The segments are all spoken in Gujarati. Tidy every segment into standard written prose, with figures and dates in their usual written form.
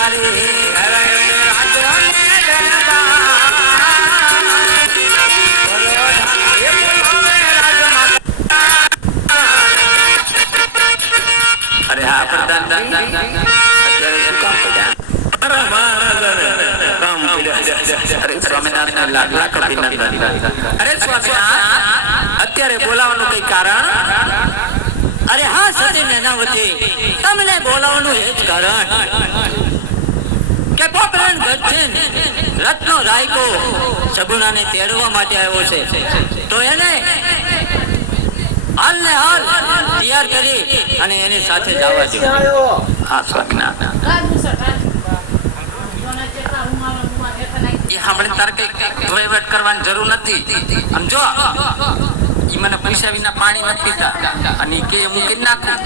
અરે હા પ્રધાન અત્યારે શું કામ કર્યા? અરે સ્વામિનારાયણ લાખ અભિનંદન. અરે સ્વામિનારાયણ અત્યારે બોલાવવાનું કઈ કારણ? અરે હા સતી મેનાવતી, તમને બોલાવવાનું એ જ કારણ કે પોકરણ ગઢથી રત્નો રાયકો સગુણાને તેડવા માટે આવ્યો છે, તો એને હાલ ને હાલ તૈયાર કરી અને એની સાથે જવા દો. હા સ્વામિનારાયણ એ સાંભળે તારે કઈ વહીવટ કરવાની જરૂર નથી. સમજો એ મને પૈસા વિના પાણી નથી પીતા અને કે મૂકી નાખું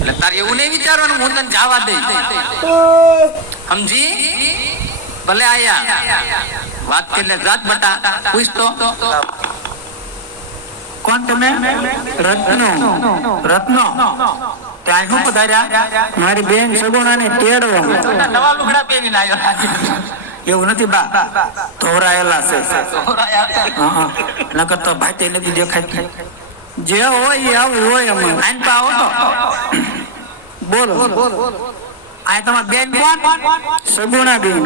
એટલે તારે એવું નહીં વિચારવાનું હું તને જવા દઈ. સમજી? ભલે આયા વાત કરીને જાત બટા પૂછતો કોણ તમે? રત્નો ત્યાં શું પધાર્યા? મારી બેન સગુણાને તેડવા. નવા લુગડા પહેરીને આવ્યો. એવું નથી બા, ધોરાયેલા છે. નકર તો ભાઈ નથી દેખાય. જે હોય આવું હોય. અમે આઈન પા આવો તો બોલો. આ તમારી બેન કોણ? સગુણા બેન.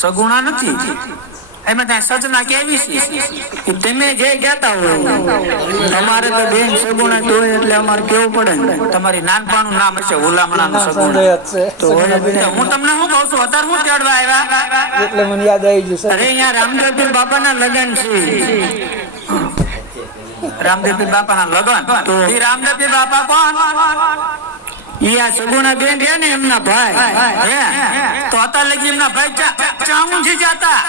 સગુણા નથી. એમાં ત્યાં સચના કેવી છે? તમે જે કહેતા હોય અમારે તો બેન સગુણા હોય એટલે અમારે કેવું પડે ને. તમારી નાનપાનું નામ હશે હુલામણાનું સગુણા. તો હું તમને શું કહું છું, અત્યારે હું તેડવા આવ્યા એટલે મને યાદ આવી ગયું. અરે અહીંયા રામદેવપીર બાપાના લગ્ન છે. રામદેવપીર બાપાના લગ્ન. તો એ રામદેવપીર બાપા કોણ? યા સગુણા બેન રહ્યા ને એમના ભાઈ. તો અત્યારે લગી એમના ભાઈ ચાઉં છે જાતા.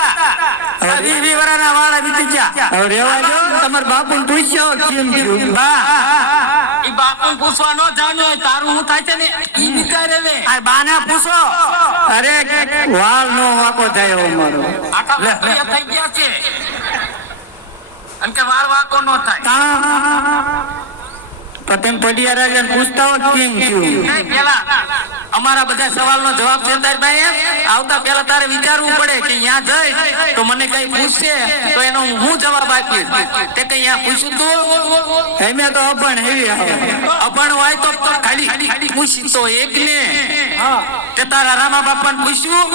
હવે વાળા વાળા વીતી ગયા. હવે રેવા દો, તમારા બાપુ ને પૂછ્યો કેમ થયું. બા એ બાપુ પૂછવા ન જાણ્યો હોય તારું હું થાય છે ને ઈ વિચારે લે. આ બાને પૂછો. અરે વાલ નો વાકો થાય અમારો. આખા ભૂખ્યા થઈ ગયા છે અને કે વાર વાકો ન થાય. તો તેમ પડિયા રાજા પૂછતા હો કેમ થયું. નહીં પેલા અમારા બધા સવાલનો જવાબ છે ભાઈ. આવતા પેલા તારે વિચારવું પડે કે અહીંયા જઈ તો મને કઈ પૂછશે તો એનો હું જવાબ આપીશ. તે કઈ અહીંયા પૂછ્યું તું? એમે તો અભણ એવી અભણ હોય તો ખાલી પૂછી તો એક ને. તે તારા રામા બાપા ને પૂછ્યું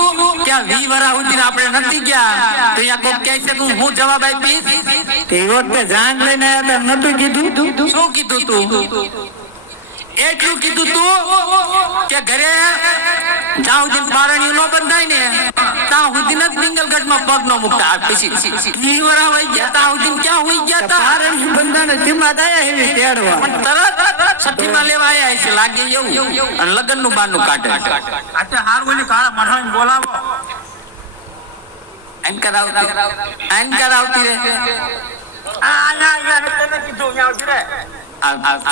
કે આ 20 વર્ષ સુધી આપણે નથી ગયા તો અહીંયા કોક કહે છે તું હું જવાબ આપીશ? તે વખતે જાન લઈને આવ્યા નતું કીધું? શું કીધું તું? એટલું કીધું તું કે ઘરે જ્યાં સુધી પારણીઓ ન બંધાય ને ત્યાં સુધી જ પિંગલગઢમાં પગ ન મૂકતા. પછી 20 વર્ષ વહી ગયા ત્યાં સુધી ક્યાં હોઈ ગયા તા? પારણી બંધાને ધીમા થયા એવી તેડવા. તરત છઠ્ઠીમાં લેવા આવ્યા છે લાગે એવું અને લગ્ન નું બારનું કાઢે. આતે હારું ને કાળા મઠાને બોલાવો. એમ કરાવતી રે.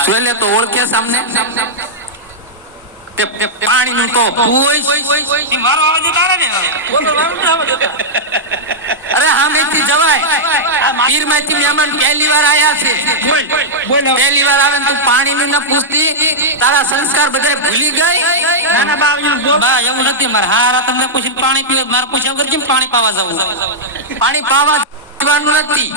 જોઈ તો ઓળખે સામને પાણી નું તો અરે હા મેથી જવાય. પીર માંથી મહેમાન પહેલી વાર આયા છે. પહેલી વાર આવે તું પાણી નું ના પૂછતી? તારા સંસ્કાર બધા ભૂલી ગઈ? બા એવું નથી મારે. હારા તમને પૂછીને પાણી પીવે મારે પૂછ્યા વગર કેમ પાણી પાવા જવું? પાણી પાવા જવાનું નથી.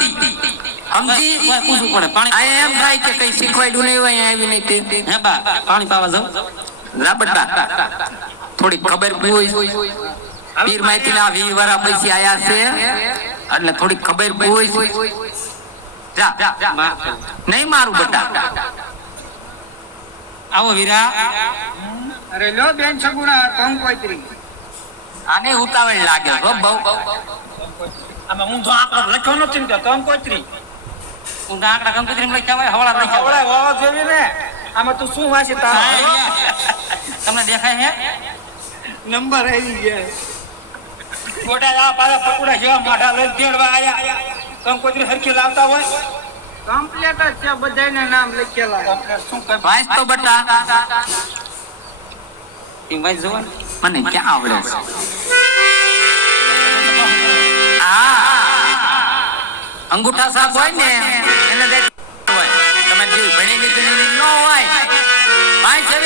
સમજી? પૂછવું પડે પાણી. આ એમ થાય કે કઈ શીખવાડ્યું નહીં હોય આવી નહીં. હે બા પાણી પાવા જાવ ના બટા થોડી ખબર હોય. પીર માંથી ના 20 વર્ષ પછી આયા છે એટલે થોડી ખબર હોય. જા નહીં મારું બટા. આવો વીરા. અરે લો બેન સગુણા કંકોત્રી. આને ઉતાવળ લાગે હો બહુ. આમાં ઊંધો આંકડો લખ્યો નથી ને કંકોત્રી. ઊંધા આંકડા કંકોત્રી લખ્યા હોય હવાળા લખ્યા હોય. વાવા જોવી ને આમાં તું શું વાંચી તારા તમને દેખાય હે? નંબર આવી ગયા. મોટા આ પાછા પકુડા જેવા મોઢા લઈને તેડવા આયા. કંકોત્રી હરખી લાવતા હોય. કમ્પ્લીટ જ છે બધાના નામ લખેલા. શું કઈ વાંચ તો બટા. એમ વાંચ જો મને ક્યાં આવડે છે? અંગૂઠા સાફ હોય ને એને હોય. તમે જે ભણી લીધું ન હોય ભાઈ છે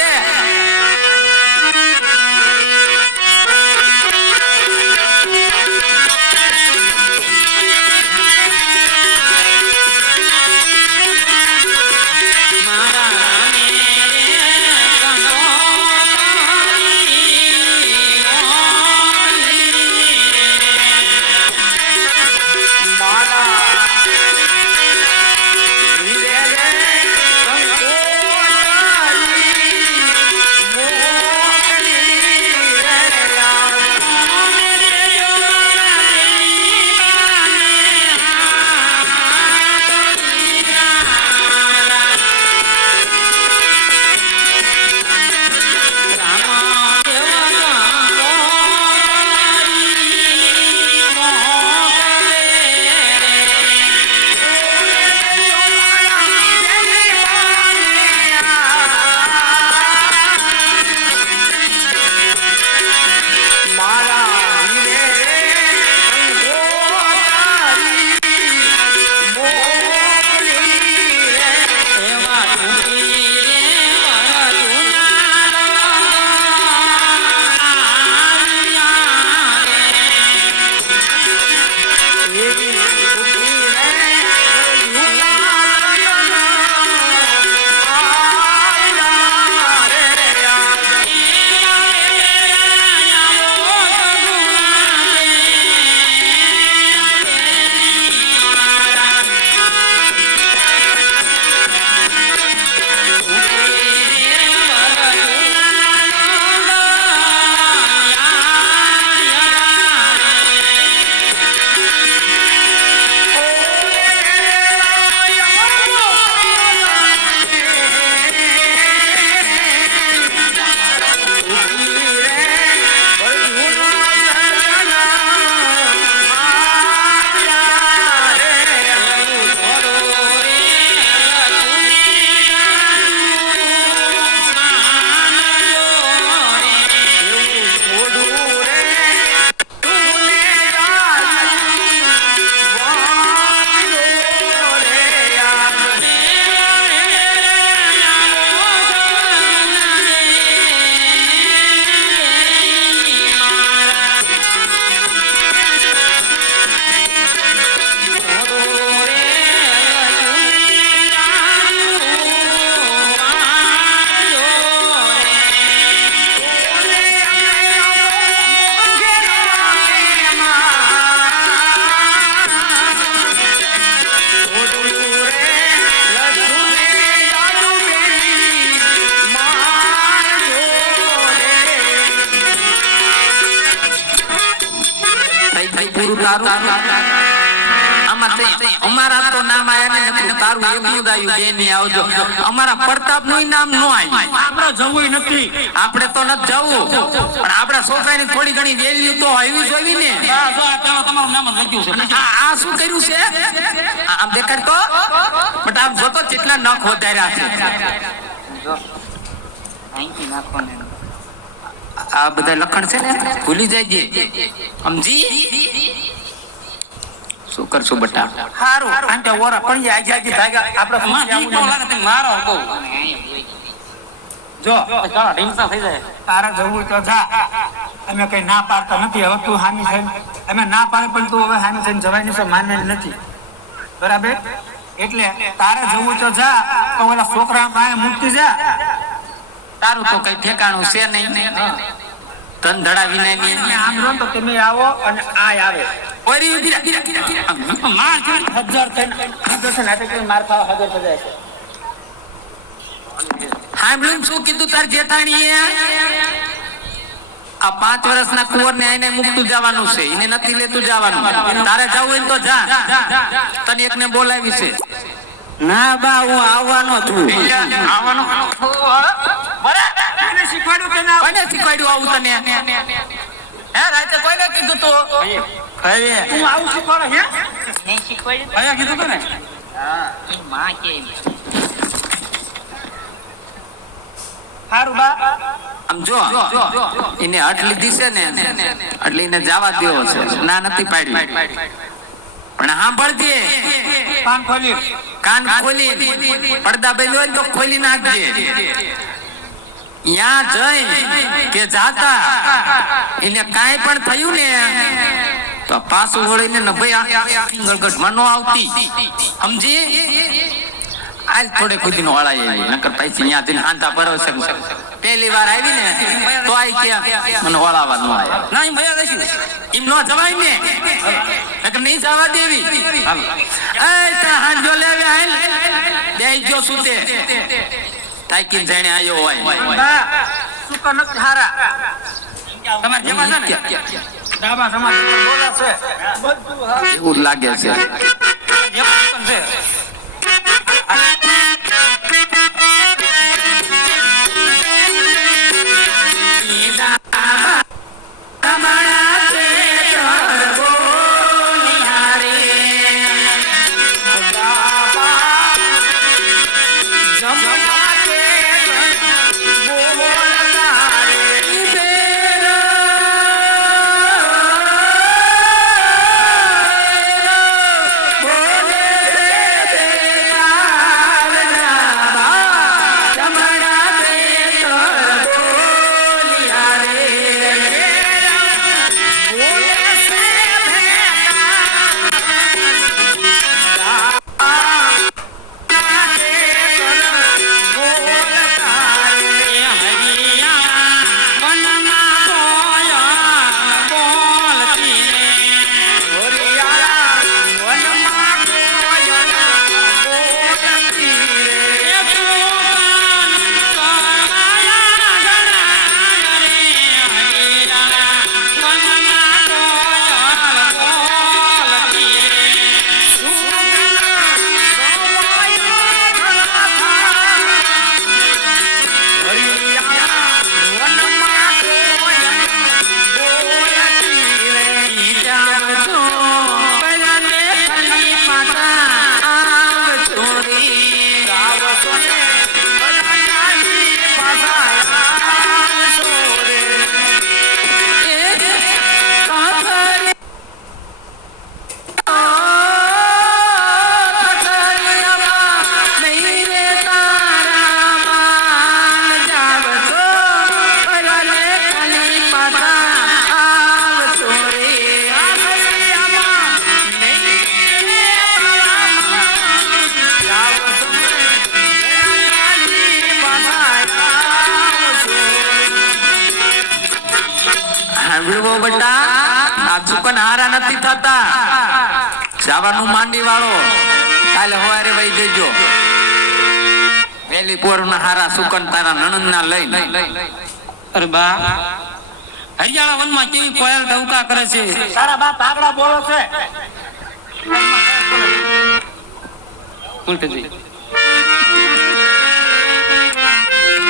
પૂરું તારું આમાં અમારા તો નામ આયા ને નકરું તારું એકલું જ આવ્યું બેન ની આવજો અમારા પ્રતાપ નું નામ ન આવ્યું આપણે જવું નથી. આપણે તો નથી જવું પણ આપણા છોકરાની થોડી ઘણી વેલ્યુ તો હોવી જોઈએ ને હા, જો આ તમારું નામ જ લખ્યું છે. આ શું કર્યું છે આમ દેખાડ તો બટ આમ જોતો કેટલા નખ વધાર્યા છે આ બધા લખણ છે ને ભૂલી જાય સમજી શું કરશું બટા સારું કારણ કે ઓરા પણ આજે આજે ભાગ્યા આપણે માં ઠીક ન લાગે તે મારો બહુ. જો ચાલો, ઢીંગસા થઈ જાય. તારે જવું તો જા. અમે કઈ ના પાડતા નથી. હવે તું હામી થઈને અમે ના પાડે પણ તું હવે હામી થઈને જવાની છે માનવાની નથી. બરાબર? એટલે તારે જવું તો જા. તો ઓલા છોકરા પાસે મૂકતી જા. તારું તો કઈ ઠેકાણું છે નહીં ધન ધડા વિના અને આમ રહો તો તમે આવો અને આ આવે. ઓરી ઉભી રાખ. માર છે 1000 થઈને 1000 નાટક કરીને માર ખાવા 1000 થઈ જાય છે. હાંભળું શું કીધું તાર જેઠાણીએ આ 5 વર્ષના કુંવર ને આઈને મુકતું જવાનું છે એને નથી લેતું જવાનું તારે જવું હોય તો જા તને એકને બોલાવી છે ના બા હું આવવાનો છું. આવવાનું એને શીખવાડ્યું કે ના કોને શીખવાડ્યું આવું તને હે રાતે કોઈને કીધું તો હવે હું આવું શીખવાડો હે અહીંયા કીધું તું ને સારું બા આમ જો એને હટ લીધી છે ને એટલે એને જવા દેવો છે ના નથી પાડ્યું પણ સાંભળજે કાન ખોલી કાન ખોલી પડદા બેલ હોય તો ખોલી નાખજે ત્યાં જઈ કે જાતા એને કાંઈ પણ થયું ને તો પાછું વળીને ને ભાઈ ગળગટમાં નો આવતી સમજી આજ થોડે ખુદી નો વાળા નકર પૈસા ત્યાં જઈને હાંતા ભરોસે પહેલી વાર આવી ને તો આઈ ક્યાં મને વળાવા ન આવ્યા ના એમ ભયા દઈશું. એમ નો જવાય ને નકર નહીં જવા દેવી એ તા હાંજો લેવે હાલ બેજો સુતે તાકીન જાણે આયો હોય બા સુકા નથી હારા. તમારે જેવા છે ને ડાબા સમાજ બોલે છે બધું હારું. એવું લાગે છે જેવા પણ છે. જવાનું માંડી વાળો કાલે સવારે વહી જજો વેલી પોર ના હારા સુકન તારા નણંદ ના લઈને અરે બા હરિયાણા વનમાં કેવી કોયલ ટવકા કરે છે. તારા બાપ આગળ બોલો છે. ઉલટે જઈ.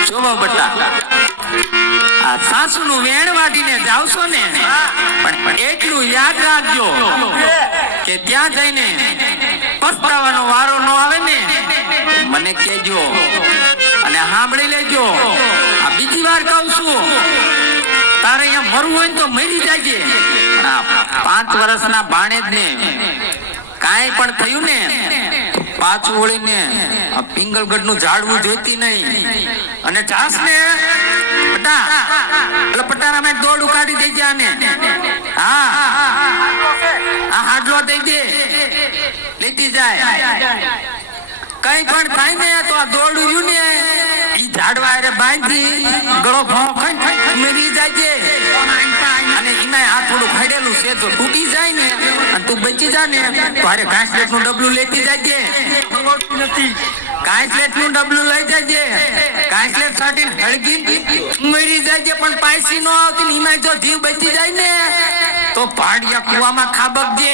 શોભા બટ્ટા, આ સાસુનું વેણ વાટીને જાવશો ને, પણ એટલું યાદ રાખજો કે ત્યાં જઈને પસ્તાવાનો વારો ન આવે ને, મને કહેજો અને સાંભળી લેજો. આ બીજી વાર કહું છું, તારે અહીંયા મરવું હોય ને તો મરી જાજે, પણ આ 5 વર્ષના ભાણેજ ને કાંઈ પણ થયું ને, પાછું વળીને આ પિંગલગઢ નું ઝાડવું જોઈતી નહીં. અને જાસ ને પટા, એટલે પટારામાં દોડ ઉકાળી દેજે આને. હા, આ હાડલો દઈ દે, લેતી જાય. કઈ પણ થાય ને તો આ દોરડું રહ્યું ને, ઈ ઝાડવા અરે બાંધી ગળો ભાવ ખાઈ મરી જાજે. અને એમાં આ થોડું ખાડેલું છે તો તૂટી જાય ને, અને તું બચી જા ને તો અરે ઘાસલેટ નું ડબલું લેતી જાજે. ઘાસલેટ નું ડબલું લઈ જાજે. ઘાસલેટ સાટીને હળગી મરી જાજે, પણ પાયસી નો આવતી ને એમાં જો જીવ બચી જાય ને તો ભાડિયા કુવામાં ખાબકજે,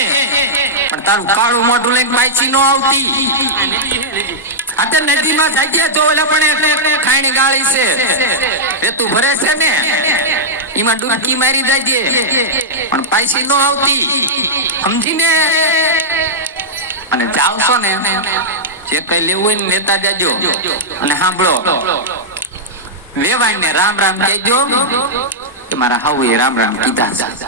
પણ તારું કાળું મોઢું લઈને પાયસી નો આવતી. અત્યારે નદીમાં જાજે, જો ઓલા પણ ખાઈને ગાળી છે રેતું ભરે છે ને, એમાં ડૂબકી મારી જાજે, પણ પાયસી નો આવતી, સમજીને. અને જાવશો ને, જે કઈ લેવું હોય ને લેતા જાજો. અને સાંભળો, વેવાઈને રામ રામ કહેજો કે મારા હાઉએ રામ રામ કીધા છે.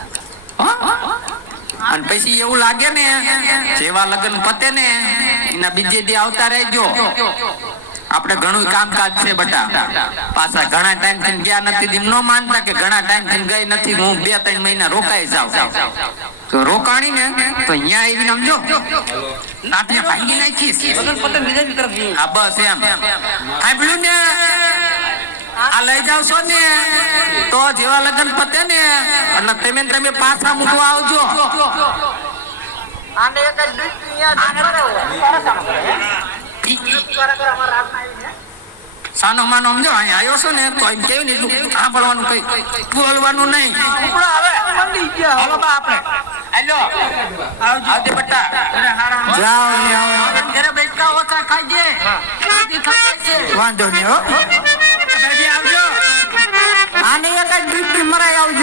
અને પછી એવું લાગે ને, જેવા લગ્ન પતે ને એના બીજે દી આવતા રહેજો. આપણે ઘણું કામકાજ છે બટા, પાછા ઘણા ટાઈમ થી ગયા નથી, એમ ન માનતા કે ઘણા ટાઈમ થી ગઈ નથી, હું 2-3 મહિના રોકાઈ જાઉં. તો રોકાણી ને તો અહીંયા આવીને સમજો નાટિયા ભાંગી નાખીશ. હા બસ એમ સાંભળ્યું ને, આ લઈ જાવ છો ને તો જેવા લગ્ન પતે ને એટલે તમે પાછા મૂકવા આવજો. સાનો માનો સમજો, અહીં આવ્યો છો ને તો એમ કેવું ને એટલું સાંભળવાનું, કઈ બોલવાનું નહીં. હાલો બા આપણે. હેલો આવજે બટ્ટા. જાઓ ને આવો. ઘરે બેઠા ઓછા ખાજે, વાંધો નહીં હો. બેબી આવજો. આને એક જ ડૂબકી મરાઈ આવજો.